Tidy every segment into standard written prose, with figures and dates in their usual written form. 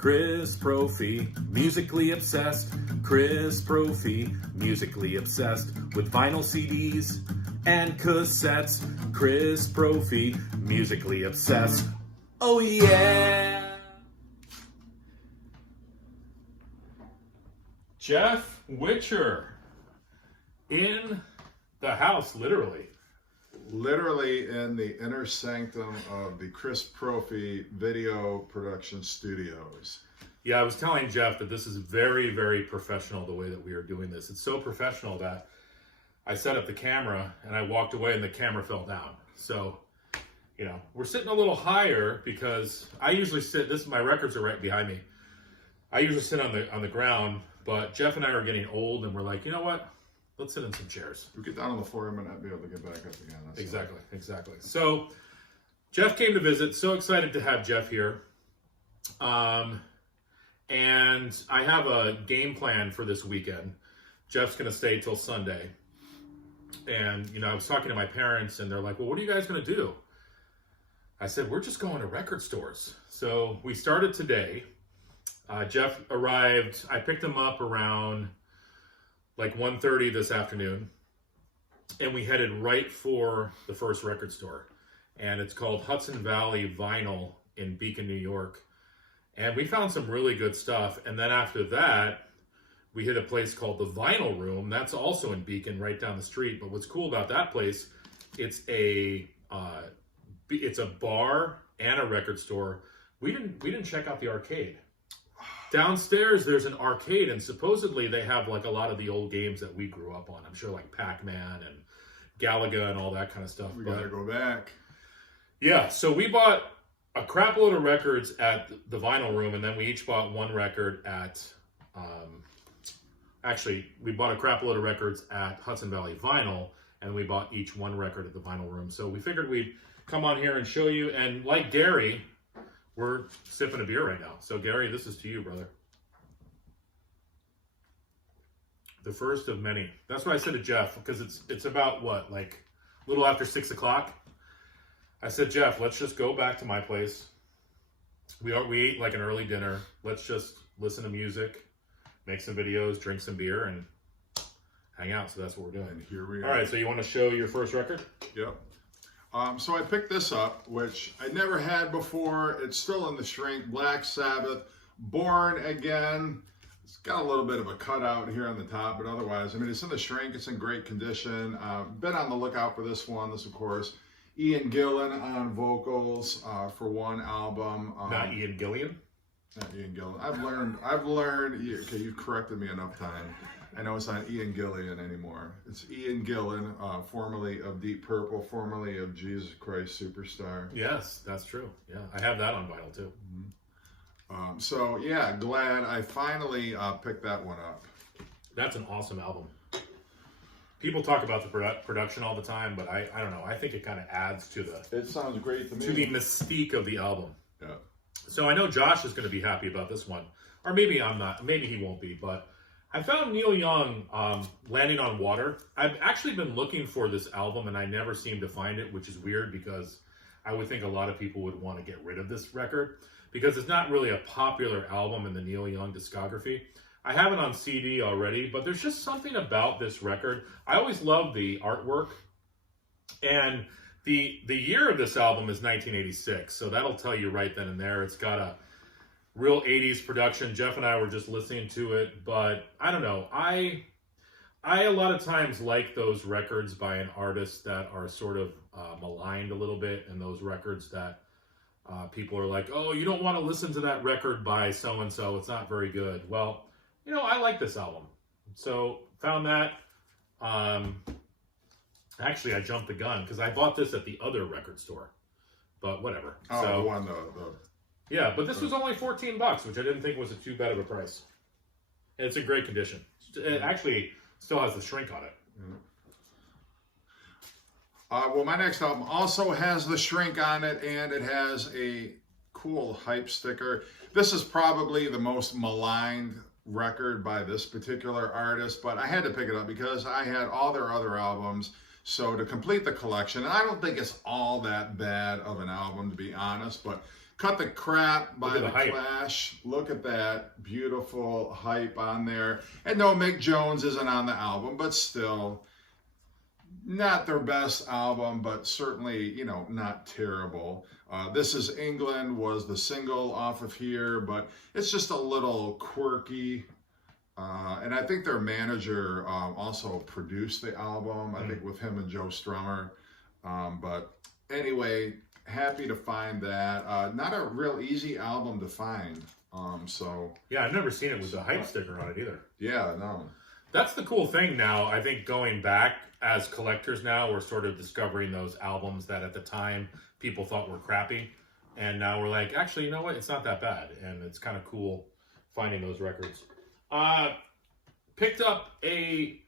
Chris Profi, musically obsessed. Chris Profi, musically obsessed with vinyl CDs and cassettes. Chris Profi, musically obsessed. Oh yeah! Jeff Whitcher in the house, literally. Literally in the inner sanctum of the Chris Profi video production studios. Yeah, I was telling Jeff that this is very, very professional the way that we are doing this. It's so professional that I set up the camera and I walked away and the camera fell down. So, you know, we're sitting a little higher because I usually sit, my records are right behind me. I usually sit on the ground, but Jeff and I are getting old and we're like, you know what? Let's sit in some chairs. If we get down on the floor, I might not be able to get back up again. Exactly. So Jeff came to visit. So excited to have Jeff here. And I have a game plan for this weekend. Jeff's going to stay till Sunday. And, you know, I was talking to my parents and they're like, well, what are you guys going to do? I said, we're just going to record stores. So we started today. Jeff arrived. I picked him up around like 1:30 this afternoon, and we headed right for the first record store, and it's called Hudson Valley Vinyl in Beacon, New York, and we found some really good stuff. And then after that, we hit a place called the Vinyl Room. That's also in Beacon, right down the street. But what's cool about that place, it's a bar and a record store. We didn't check out the arcade. Downstairs, there's an arcade, and supposedly they have like a lot of the old games that we grew up on. I'm sure like Pac-Man and Galaga and all that kind of stuff. We gotta go back. Yeah, so we bought a crap load of records at the Vinyl Room, and then we each bought one record at, we bought a crap load of records at Hudson Valley Vinyl, and we bought each one record at the Vinyl Room. So we figured we'd come on here and show you, and like Gary, we're sipping a beer right now. So Gary, this is to you, brother. The first of many. That's what I said to Jeff, because it's about what, like a little after 6 o'clock. I said, Jeff, let's just go back to my place. We ate like an early dinner. Let's just listen to music, make some videos, drink some beer, and hang out. So that's what we're doing. And here we are. All right, so you want to show your first record? Yep. So I picked this up, which I never had before. It's still in the shrink. Black Sabbath, Born Again. It's got a little bit of a cutout here on the top, but otherwise, I mean, it's in the shrink. It's in great condition. Been on the lookout for this one. This, of course, Ian Gillan on vocals for one album. Not Ian Gillian? Not Ian Gillan. I've learned, okay, you've corrected me enough time. I know it's not Ian Gillian anymore. It's Ian Gillan, formerly of Deep Purple, formerly of Jesus Christ Superstar. Yes, that's true. Yeah, I have that on vinyl too. Mm-hmm. So yeah, glad I finally picked that one up. That's an awesome album. People talk about the production all the time, but I don't know. I think it kind of adds to the. It sounds great to me. To the mystique of the album. Yeah. So I know Josh is going to be happy about this one, or maybe I'm not. Maybe he won't be, but. I found Neil Young Landing on Water. I've actually been looking for this album and I never seem to find it, which is weird because I would think a lot of people would want to get rid of this record because it's not really a popular album in the Neil Young discography. I have it on CD already, but there's just something about this record. I always love the artwork, and the year of this album is 1986, so that'll tell you right then and there. It's got a real 80s production. Jeff and I were just listening to it, but I don't know. I a lot of times like those records by an artist that are sort of maligned a little bit, and those records that people are like, oh, you don't want to listen to that record by so-and-so. It's not very good. Well, you know, I like this album. So found that. Actually, I jumped the gun because I bought this at the other record store, but whatever. Oh, so, the one, yeah, but this was only $14, which I didn't think was too bad of a price. And it's in great condition. It actually still has the shrink on it. Well, my next album also has the shrink on it, and it has a cool hype sticker. This is probably the most maligned record by this particular artist, but I had to pick it up because I had all their other albums. So to complete the collection, and I don't think it's all that bad of an album, to be honest, but Cut the Crap by Look The at the hype. Clash. Look at that beautiful hype on there. And no, Mick Jones isn't on the album, but still not their best album, but certainly, you know, not terrible. This Is England was the single off of here, but it's just a little quirky. And I think their manager also produced the album, I think with him and Joe Strummer. But anyway, happy to find that. Not a real easy album to find. So Yeah, I've never seen it with a hype sticker on it either. yeah, no. That's the cool thing now. I think going back as collectors now, we're sort of discovering those albums that at the time people thought were crappy. And now we're like, actually, you know what? It's not that bad. And it's kind of cool finding those records. Picked up a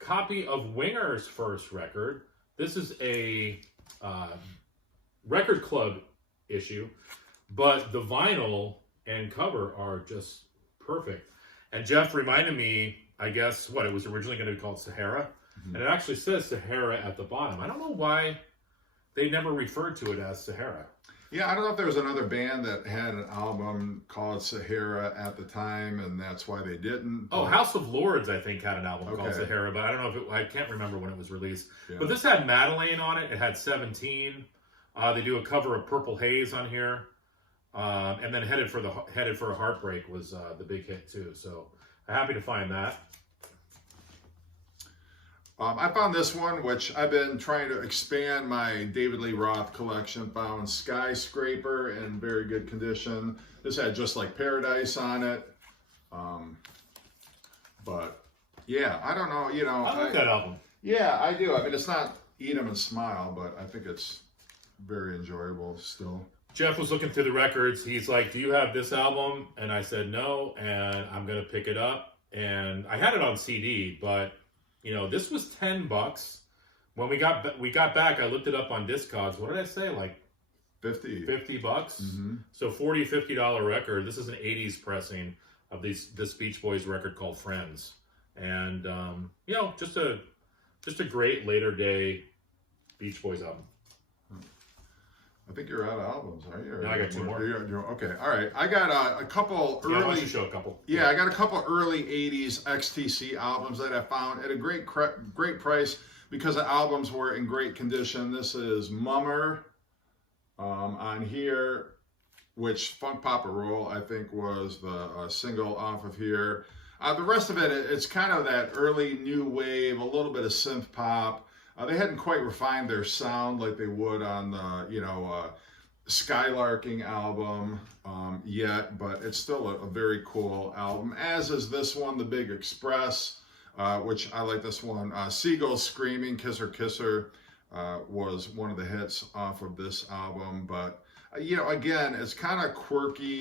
copy of Winger's first record. This is a record club issue, but the vinyl and cover are just perfect. And Jeff reminded me, I guess, what it was originally going to be called Sahara. And it actually says Sahara at the bottom. I don't know why they never referred to it as Sahara. Yeah, I don't know if there was another band that had an album called Sahara at the time, and that's why they didn't. Oh, House of Lords, I think, had an album called Okay. Sahara, but I don't know if it, I can't remember when it was released. Yeah. But this had Madeleine on it. It had 17. They do a cover of Purple Haze on here. And then Headed for a Heartbreak was the big hit, too. So happy to find that. I found this one, which I've been trying to expand my David Lee Roth collection. Found Skyscraper in very good condition. This had Just Like Paradise on it. But yeah, I don't know, you know. I like that album. Yeah, I do. I mean, it's not Eat 'em and Smile, but I think it's very enjoyable still. Jeff was looking through the records. He's like, do you have this album? And I said, no, and I'm going to pick it up. And I had it on CD, but, you know, this was $10. When we got back, I looked it up on Discogs. What did I say? Like 50. $50? Mm-hmm. So $50 record. This is an 80s pressing of this Beach Boys record called Friends. And, you know, just a great later day Beach Boys album. I think you're out of albums, are you? No, I got two more. Okay, all right. I got a couple Yeah, why don't early. you show a couple? Yeah, I got a couple early '80s XTC albums that I found at a great price because the albums were in great condition. This is Mummer on here, which Funk Papa Roll I think was the single off of here. The rest of it, it's kind of that early new wave, a little bit of synth pop. They hadn't quite refined their sound like they would on the, you know, Skylarking album yet, but it's still a very cool album, as is this one, The Big Express, which I like this one. Seagulls Screaming, Kisser Kisser was one of the hits off of this album, but, you know, again, it's kind of quirky,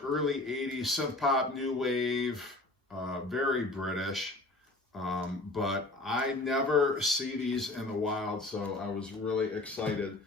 early 80s synth pop, new wave, very British. But I never see these in the wild, so I was really excited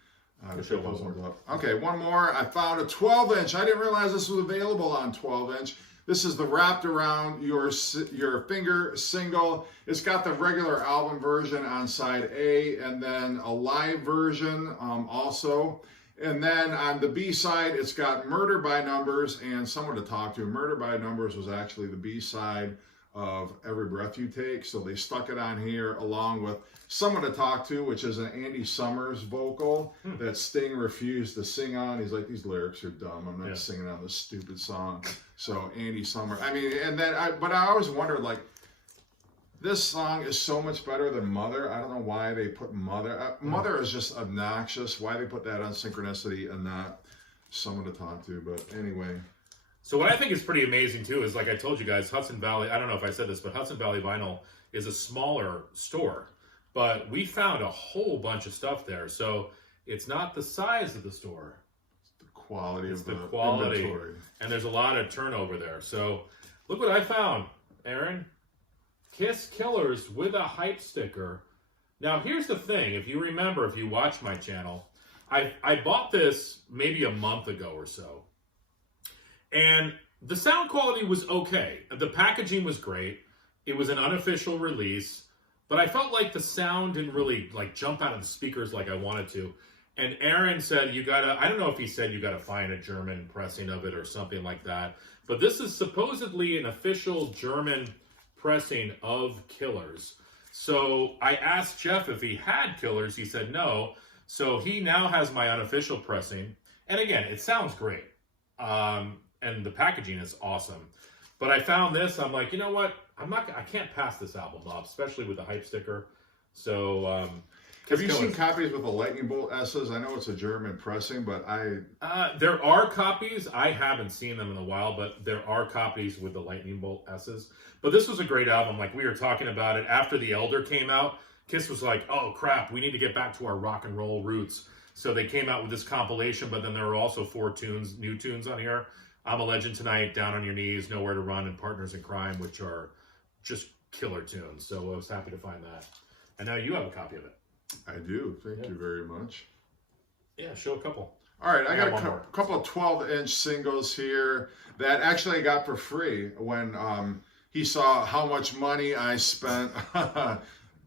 to pick those ones up. Okay, one more. I found a 12-inch. I didn't realize this was available on 12-inch. This is the Wrapped Around Your Finger single. It's got the regular album version on side A, and then a live version also. And then on the B side, it's got Murder by Numbers and Someone to Talk to. Murder by Numbers was actually the B side of Every Breath You Take, so they stuck it on here along with Someone to Talk to, which is an Andy Summers vocal that Sting refused to sing on. He's like, these lyrics are dumb, I'm not singing on this stupid song. So Andy Summers, I mean, and then but I always wondered, like, this song is so much better than Mother. I don't know why they put Mother. Mother is just obnoxious. Why they put that on Synchronicity and not Someone to Talk to, but anyway. So what I think is pretty amazing too is, like I told you guys, Hudson Valley, I don't know if I said this, but Hudson Valley Vinyl is a smaller store, but we found a whole bunch of stuff there. So it's not the size of the store. It's the quality of the quality. inventory. And there's a lot of turnover there. So look what I found, Aaron. Kiss Killers with a hype sticker. Now here's the thing, if you remember, if you watch my channel, I bought this maybe a month ago or so. And the sound quality was okay. The packaging was great. It was an unofficial release, but I felt like the sound didn't really like jump out of the speakers like I wanted to. And Aaron said you gotta, I don't know if he said you gotta find a German pressing of it or something like that. But this is supposedly an official German pressing of Killers. So I asked Jeff if he had Killers. He said no. So he now has my unofficial pressing. And again, it sounds great. And the packaging is awesome. But I found this, I'm like, you know what? I can't pass this album up, especially with the hype sticker. So, have you seen copies with the lightning bolt S's? I know it's a German pressing, but there are copies. I haven't seen them in a while, but there are copies with the lightning bolt S's. But this was a great album. Like, we were talking about it after The Elder came out. Kiss was like, oh crap, we need to get back to our rock and roll roots. So they came out with this compilation, but then there were also 4 new tunes on here. I'm a Legend Tonight, Down on Your Knees, Nowhere to Run, and Partners in Crime, which are just killer tunes. So I was happy to find that. And now you have a copy of it. I do. Thank you very much. Yeah, show a couple. All right, I got a couple of 12-inch singles here that actually I got for free when he saw how much money I spent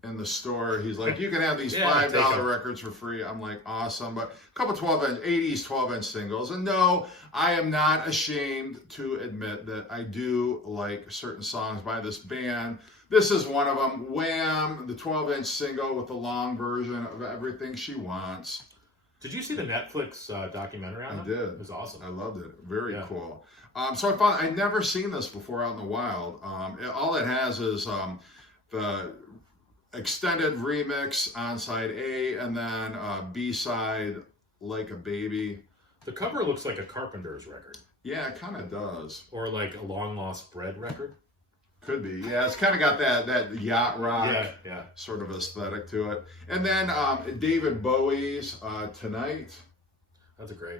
in the store. He's like, you can have these $5 records for free. I'm like, awesome. But a couple 80s 12-inch singles. And no, I am not ashamed to admit that I do like certain songs by this band. This is one of them. Wham! The 12-inch single with the long version of Everything She Wants. Did you see the Netflix documentary on it? I did. It was awesome. I loved it. Very cool. So I found I'd never seen this before out in the wild. All it has is the extended remix on side A, and then B-side Like a Baby. The cover looks like a Carpenter's record. Yeah, it kind of does. Or like a Long Lost Bread record. Could be. Yeah, it's kind of got that yacht rock sort of aesthetic to it. And then David Bowie's Tonight. That's a great.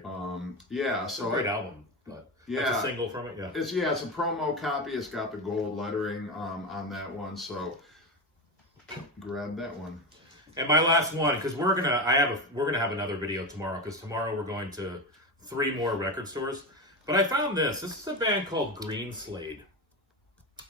Yeah, so great album. But that's a single from it. Yeah. It's a promo copy. It's got the gold lettering on that one. So grab that one. And my last one, because we're gonna have another video tomorrow, because tomorrow we're going to 3 more record stores. But I found this. This is a band called Green Slade.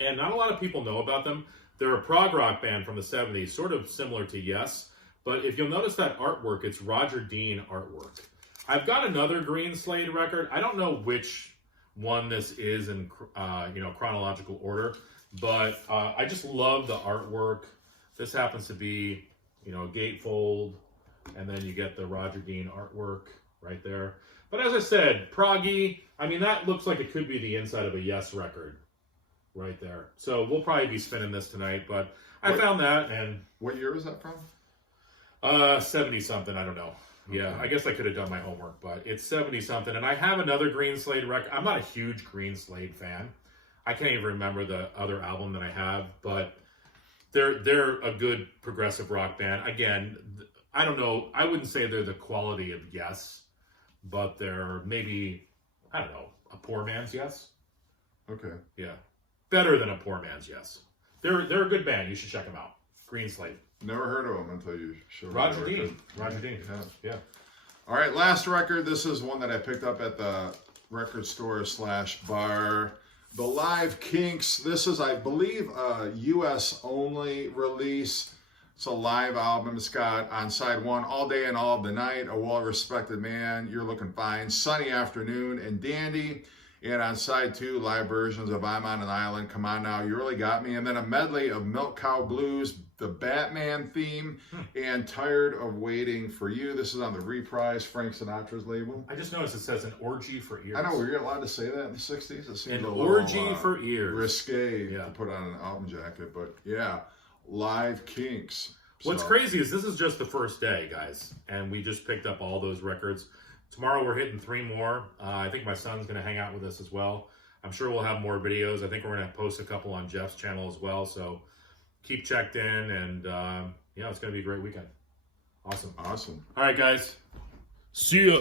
And not a lot of people know about them. They're a prog rock band from the 70s, sort of similar to Yes. But if you'll notice that artwork, it's Roger Dean artwork. I've got another Green Slade record. I don't know which one this is in chronological order, but I just love the artwork. This happens to be, a gatefold, and then you get the Roger Dean artwork right there. But as I said, proggy, that looks like it could be the inside of a Yes record. Right there. So we'll probably be spinning this tonight, but I found that. And what year was that from? 70-something, I don't know. Okay. Yeah, I guess I could have done my homework, but it's 70-something. And I have another Green Slade record. I'm not a huge Green Slade fan. I can't even remember the other album that I have, but they're a good progressive rock band. Again, I don't know. I wouldn't say they're the quality of Yes, but they're maybe, I don't know, a poor man's Yes. Okay. Yeah. Better than a poor man's Yes. They're a good band. You should check them out. Green Slade. Never heard of them until you showed me. Roger Dean. Roger Dean. Yeah. All right, last record. This is one that I picked up at the record store / bar. The Live Kinks. This is, I believe, a U.S. only release. It's a live album. It's got on side 1, All Day and All of the Night, A Well-Respected Man, You're Looking Fine, Sunny Afternoon, and Dandy. And on side 2, live versions of I'm on an Island, Come On Now, You Really Got Me. And then a medley of Milk Cow Blues, the Batman theme, and Tired of Waiting for You. This is on the Reprise, Frank Sinatra's label. I just noticed it says an orgy for ears. I know, were you allowed to say that in the 60s? It seems an a orgy little, for ears. Risque to put on an album jacket. But yeah, Live Kinks. What's crazy is this is just the first day, guys. And we just picked up all those records. Tomorrow we're hitting 3 more. I think my son's going to hang out with us as well. I'm sure we'll have more videos. I think we're going to post a couple on Jeff's channel as well. So keep checked in, and it's going to be a great weekend. Awesome. Awesome. All right, guys. See ya.